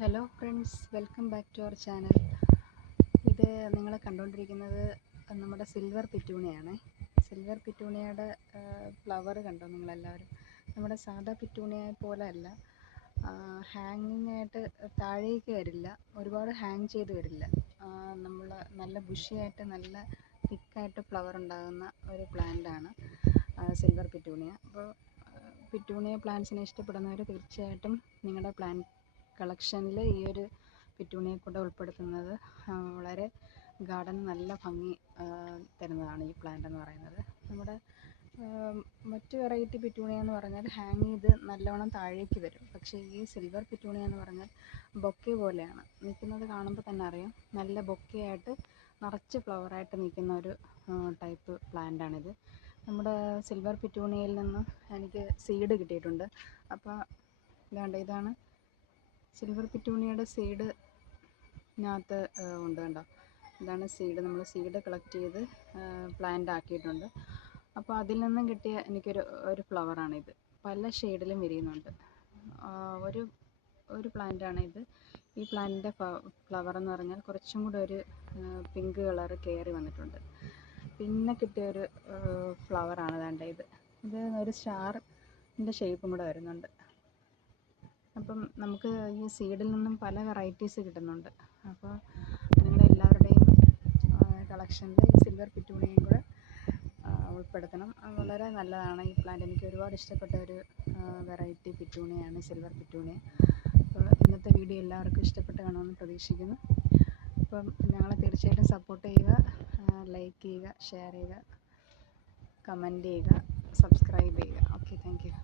Hello friends, welcome back to our channel. ഇത് നിങ്ങൾ കണ്ടുകൊണ്ടിരിക്കുന്നത് നമ്മുടെ സിൽവർ പിറ്റൂണിയാണ്. സിൽവർ പിറ്റൂണിയയുടെ ഫ്ലവർ കണ്ടോ നിങ്ങളെല്ലാവരും? നമ്മുടെ സാധാ പിറ്റൂണിയ പോലെ അല്ല, ഹാങ്ങിങ് ആയിട്ട് താഴേക്ക് വരില്ല, ഒരുപാട് ഹാങ് ചെയ്ത് വരില്ല. നമ്മൾ നല്ല ബുഷിയായിട്ട് നല്ല തിക്കായിട്ട് ഫ്ലവർ ഉണ്ടാകുന്ന ഒരു പ്ലാന്റാണ് സിൽവർ പിറ്റൂണിയ. അപ്പോൾ പിറ്റൂണിയ പ്ലാന്റ്സിനെ ഇഷ്ടപ്പെടുന്നവർ തീർച്ചയായിട്ടും നിങ്ങളുടെ കളക്ഷനിൽ ഈ ഒരു പിറ്റൂണിയെ കൂടെ ഉൾപ്പെടുത്തുന്നത് വളരെ ഗാർഡന് നല്ല ഭംഗി തരുന്നതാണ് ഈ പ്ലാന്റ് എന്ന് പറയുന്നത്. നമ്മുടെ മറ്റ് വെറൈറ്റി പിറ്റൂണിയ എന്ന് പറഞ്ഞാൽ ഹാങ് ചെയ്ത് നല്ലോണം താഴേക്ക് വരും. പക്ഷേ ഈ സിൽവർ പിറ്റൂണിയ എന്ന് പറഞ്ഞാൽ ബൊക്കെ പോലെയാണ് നിൽക്കുന്നത്. കാണുമ്പോൾ തന്നെ അറിയാം, നല്ല ബൊക്കെ ആയിട്ട് നിറച്ച് ഫ്ലവറായിട്ട് നിൽക്കുന്ന ഒരു ടൈപ്പ് പ്ലാന്റാണിത്. നമ്മുടെ സിൽവർ പിറ്റൂണിയയിൽ നിന്ന് എനിക്ക് സീഡ് കിട്ടിയിട്ടുണ്ട്. അപ്പോൾ ഇതാണ് സിൽവർ പിറ്റൂണിയയുടെ സീഡിനകത്ത് ഉണ്ട് കണ്ടോ. ഇതാണ് സീഡ്. നമ്മൾ സീഡ് കളക്ട് ചെയ്ത് പ്ലാന്റ് ആക്കിയിട്ടുണ്ട്. അപ്പോൾ അതിൽ നിന്നും കിട്ടിയ ഒരു ഫ്ലവറാണിത്. പല ഷെയ്ഡിലും വിരിയുന്നുണ്ട്. ഒരു പ്ലാന്റാണിത്. ഈ പ്ലാന്റിൻ്റെ ഫ്ലവർ എന്ന് പറഞ്ഞാൽ കുറച്ചും കൂടെ ഒരു പിങ്ക് കളർ കയറി വന്നിട്ടുണ്ട്. പിന്നെ കിട്ടിയൊരു ഫ്ലവറാണ് ഇത് ഒരു സ്റ്റാറിൻ്റെ ഷേപ്പും കൂടെ വരുന്നുണ്ട്. അപ്പം നമുക്ക് ഈ സീഡിൽ നിന്നും പല വെറൈറ്റീസ് കിട്ടുന്നുണ്ട്. അപ്പോൾ നിങ്ങളുടെ എല്ലാവരുടെയും കളക്ഷനിൽ ഈ സിൽവർ പിറ്റൂണിയയും കൂടെ ഉൾപ്പെടുത്തണം. വളരെ നല്ലതാണ് ഈ പ്ലാന്റ്. എനിക്ക് ഒരുപാട് ഇഷ്ടപ്പെട്ട ഒരു വെറൈറ്റി പിറ്റൂണിയാണ് സിൽവർ പിറ്റൂണിയ. അപ്പോൾ ഇന്നത്തെ വീഡിയോ എല്ലാവർക്കും ഇഷ്ടപ്പെട്ട് കാണുമെന്ന് പ്രതീക്ഷിക്കുന്നു. അപ്പം ഞങ്ങളെ തീർച്ചയായിട്ടും സപ്പോർട്ട് ചെയ്യുക, ലൈക്ക് ചെയ്യുക, ഷെയർ ചെയ്യുക, കമൻറ്റ് ചെയ്യുക, സബ്സ്ക്രൈബ് ചെയ്യുക. Okay, thank you.